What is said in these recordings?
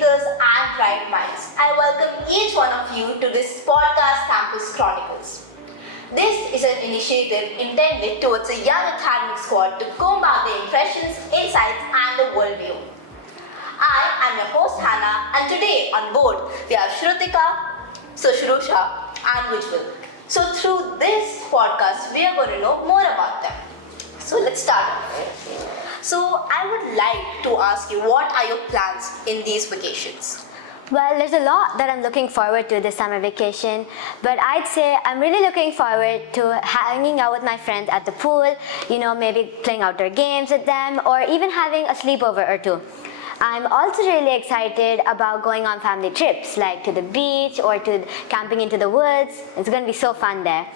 thinkers and bright minds. I welcome each one of you to this podcast Campus Chronicles. This is an initiative intended towards a young academic squad to comb out their impressions, insights and the worldview. I am your host Hannah, and today on board we have Shrutika, Sushrusha and Vijwal. So through this podcast we are going to know more about them. So let's start. So I would like to ask you, what are your plans in these vacations? Well, there's a lot that I'm looking forward to this summer vacation, but I'd say I'm really looking forward to hanging out with my friends at the pool, maybe playing outdoor games with them, or even having a sleepover or two. I'm also really excited about going on family trips, like to the beach or to camping into the woods. It's going to be so fun there.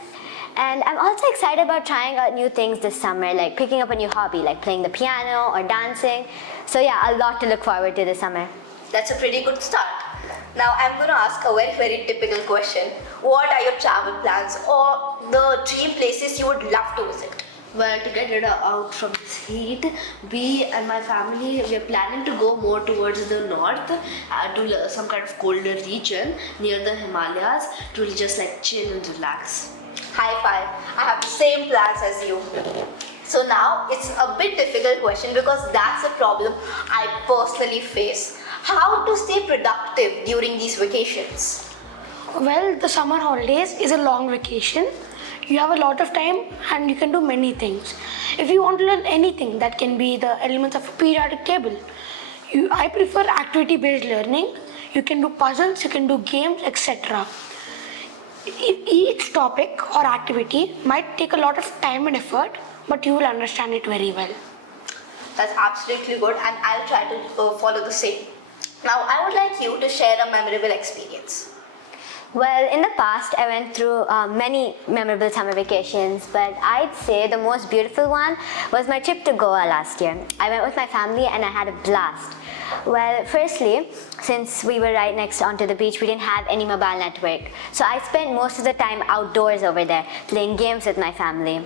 And I'm also excited about trying out new things this summer, like picking up a new hobby, like playing the piano or dancing. So yeah, a lot to look forward to this summer. That's a pretty good start. Now I'm going to ask a very typical question. What are your travel plans or the dream places you would love to visit? Well, to get rid of out from this heat, we and my family, we are planning to go more towards the north, to some kind of colder region near the Himalayas, to really just like chill and relax. High five. I have the same plans as you. So now it's a bit difficult question because that's a problem I personally face. How to stay productive during these vacations? Well, the summer holidays is a long vacation. You have a lot of time and you can do many things. If you want to learn anything, that can be the elements of a periodic table. I prefer activity-based learning. You can do puzzles, you can do games, etc. Each topic or activity might take a lot of time and effort, but you will understand it very well. That's absolutely good, and I'll try to follow the same. Now, I would like you to share a memorable experience. Well, in the past, I went through many memorable summer vacations, but I'd say the most beautiful one was my trip to Goa last year. I went with my family and I had a blast. Well, firstly, since we were right next onto the beach, we didn't have any mobile network. So I spent most of the time outdoors over there, playing games with my family.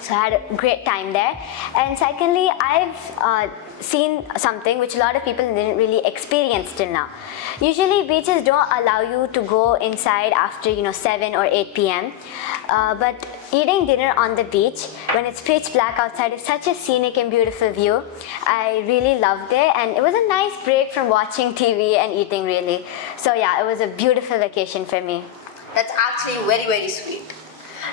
So I had a great time there. And secondly, I've seen something which a lot of people didn't really experience till now. Usually beaches don't allow you to go inside after 7 or 8 p.m. But eating dinner on the beach when it's pitch black outside is such a scenic and beautiful view. I really loved it, and it was a nice break from watching TV and eating really. So yeah, it was a beautiful vacation for me. That's actually very sweet.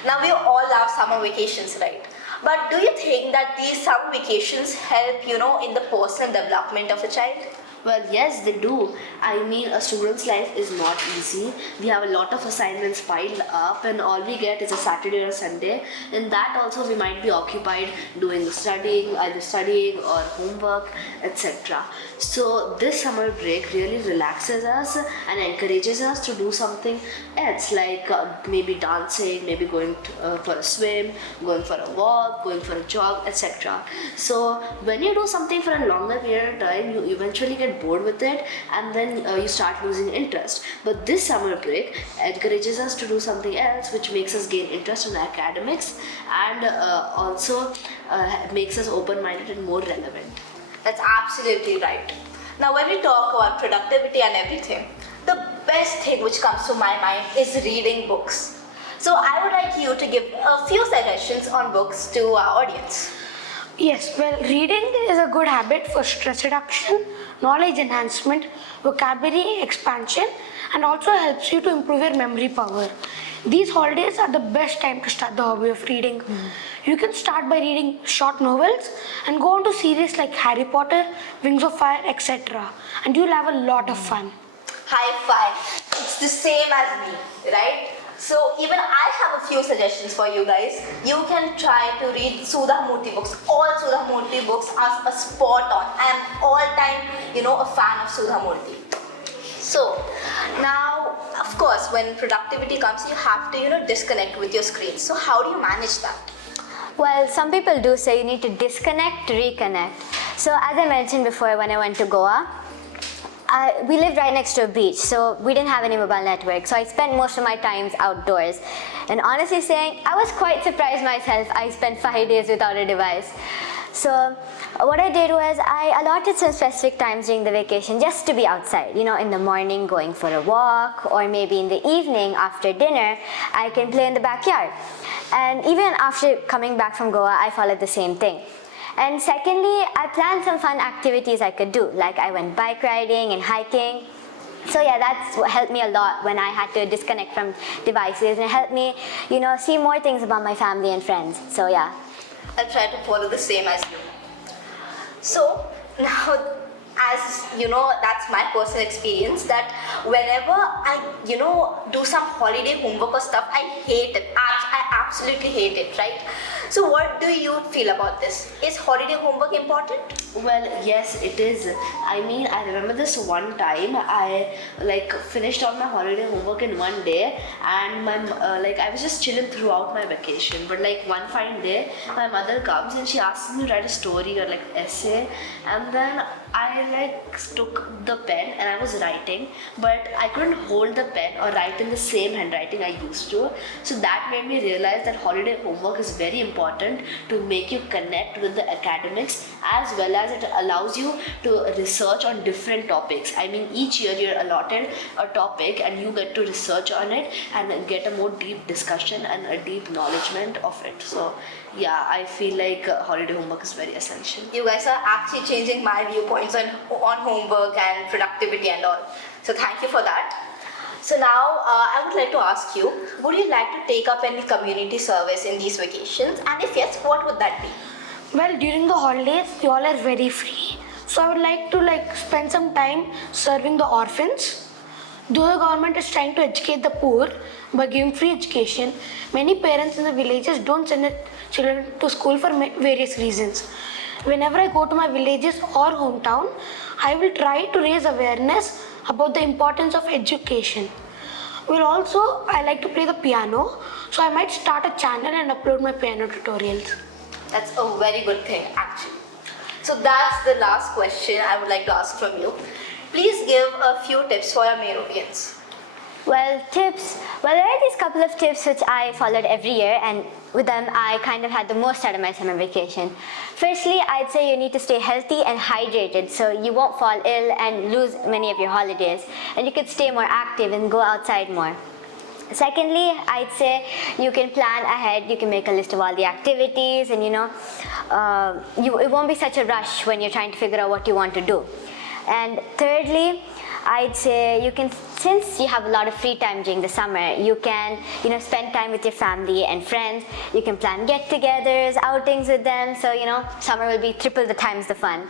Now we all love summer vacations, right? But do you think that these summer vacations help, in the personal development of a child? Well, yes, they do. I mean, a student's life is not easy. We have a lot of assignments piled up, and all we get is a Saturday or a Sunday. In that also, we might be occupied doing either studying or homework, etc. So this summer break really relaxes us and encourages us to do something else, like maybe dancing, maybe going for a swim, going for a walk, going for a jog, etc. So when you do something for a longer period of time, you eventually get bored with it, and then you start losing interest. But this summer break encourages us to do something else, which makes us gain interest in academics, and also makes us open-minded and more relevant. That's absolutely right. Now when we talk about productivity and everything, the best thing which comes to my mind is reading books. So I would like you to give a few suggestions on books to our audience. Yes, well, reading is a good habit for stress reduction, knowledge enhancement, vocabulary expansion, and also helps you to improve your memory power. These holidays are the best time to start the hobby of reading. You can start by reading short novels and go on to series like Harry Potter, Wings of Fire, etc. And you'll have a lot of fun. High five. It's the same as me, right? So even I have a few suggestions for you guys. You can try to read Sudha Murthy books. All Sudha Murthy books are a spot on. I am all time, a fan of Sudha Murthy. So now, of course, when productivity comes, you have to, disconnect with your screen. So how do you manage that? Well, some people do say you need to disconnect to reconnect. So as I mentioned before, when I went to Goa, we lived right next to a beach, so we didn't have any mobile network. So I spent most of my times outdoors. And honestly saying, I was quite surprised myself. I spent 5 days without a device. So what I did was I allotted some specific times during the vacation just to be outside. In the morning going for a walk, or maybe in the evening after dinner, I can play in the backyard. And even after coming back from Goa, I followed the same thing. And secondly, I planned some fun activities I could do, like I went bike riding and hiking. So yeah, that's what helped me a lot when I had to disconnect from devices, and it helped me, see more things about my family and friends. So yeah. I'll try to follow the same as you. So now, as you know, that's my personal experience, that whenever I, do some holiday homework or stuff, I hate it. I absolutely hate it, right? So what do you feel about this? Is holiday homework important? Well, yes, it is. I mean, I remember this one time I finished all my holiday homework in one day, and my I was just chilling throughout my vacation. But one fine day, my mother comes and she asks me to write a story or essay, and then I took the pen and I was writing, but I couldn't hold the pen or write in the same handwriting I used to. So that made me realize that holiday homework is very important to make you connect with the academics, as well as it allows you to research on different topics. I mean, each year you're allotted a topic and you get to research on it and get a more deep discussion and a deep acknowledgement of it. So yeah, I feel like holiday homework is very essential. You guys are actually changing my viewpoints on homework and productivity and all. So thank you for that. So now I would like to ask you, would you like to take up any community service in these vacations? And if yes, what would that be? Well, during the holidays, you all are very free. So I would like to spend some time serving the orphans. Though the government is trying to educate the poor by giving free education, many parents in the villages don't send their children to school for various reasons. Whenever I go to my villages or hometown, I will try to raise awareness about the importance of education. I like to play the piano, so I might start a channel and upload my piano tutorials. That's a very good thing, actually. So that's the last question I would like to ask from you. Please give a few tips for our Meruvians. Well, tips. Well, there are these couple of tips which I followed every year, and with them I kind of had the most out of my summer vacation. Firstly, I'd say you need to stay healthy and hydrated so you won't fall ill and lose many of your holidays, and you could stay more active and go outside more. Secondly, I'd say you can plan ahead, you can make a list of all the activities, and it won't be such a rush when you're trying to figure out what you want to do. And thirdly, I'd say since you have a lot of free time during the summer, you can, spend time with your family and friends. You can plan get-togethers, outings with them. So, summer will be triple the times the fun.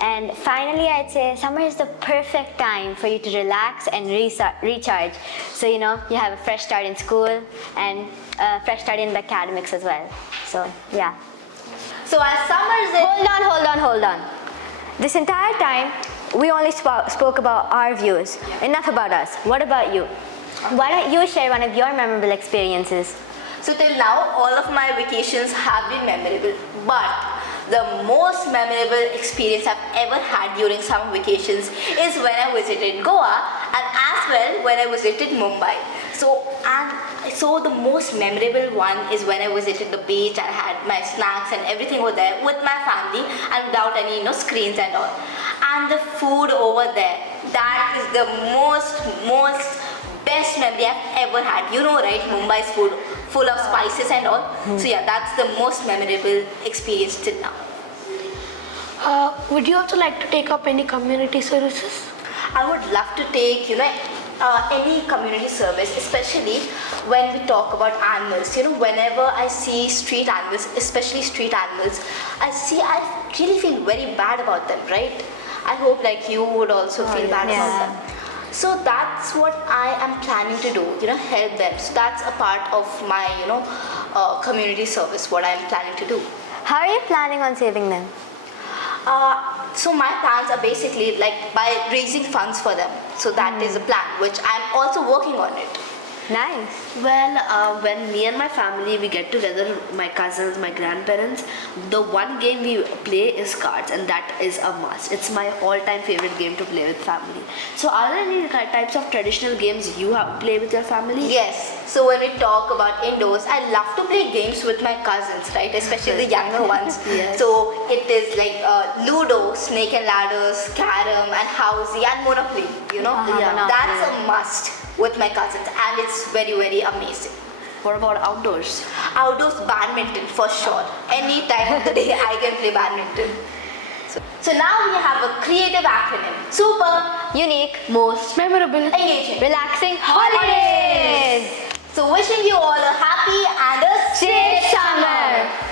And finally, I'd say summer is the perfect time for you to relax and recharge. So, you have a fresh start in school and a fresh start in the academics as well. So, yeah. So as summer is in... Hold on. This entire time, we only spoke about our views. Enough about us. What about you? Why don't you share one of your memorable experiences? So till now, all of my vacations have been memorable, but the most memorable experience I've ever had during summer vacations is when I visited Goa, and as well when I visited Mumbai. So the most memorable one is when I visited the beach. I had my snacks and everything over there with my family and without any screens and all. And the food over there, that is the most best memory I've ever had. Right, Mumbai's food full of spices and all. So yeah, that's the most memorable experience till now. Would you also like to take up any community services? I would love to take, any community service, especially when we talk about animals. Whenever I see street animals, especially street animals, I really feel very bad about them, right? I hope you would also feel bad about them. So that's what I am planning to do, help them. So that's a part of my, community service, what I am planning to do. How are you planning on saving them? So my plans are basically by raising funds for them. So that is a plan, which I'm also working on it. Nice. Well, when me and my family we get together, my cousins, my grandparents, the one game we play is cards, and that is a must. It's my all-time favorite game to play with family. So, are there any types of traditional games you have play with your family? Yes. So when we talk about indoors, I love to play games with my cousins, right? Especially the younger ones. Yes. So it is like Ludo, Snake and Ladders, Carom, and Housey, and Monopoly. You know, Monopoly. that's a must with my cousins, and it's very very amazing. What about outdoors? Outdoors, badminton for sure. Any time of the day, I can play badminton. So now we have a creative acronym. Super, Unique. Most Memorable. engaging. Relaxing holidays. So wishing you all a happy and a Safe summer.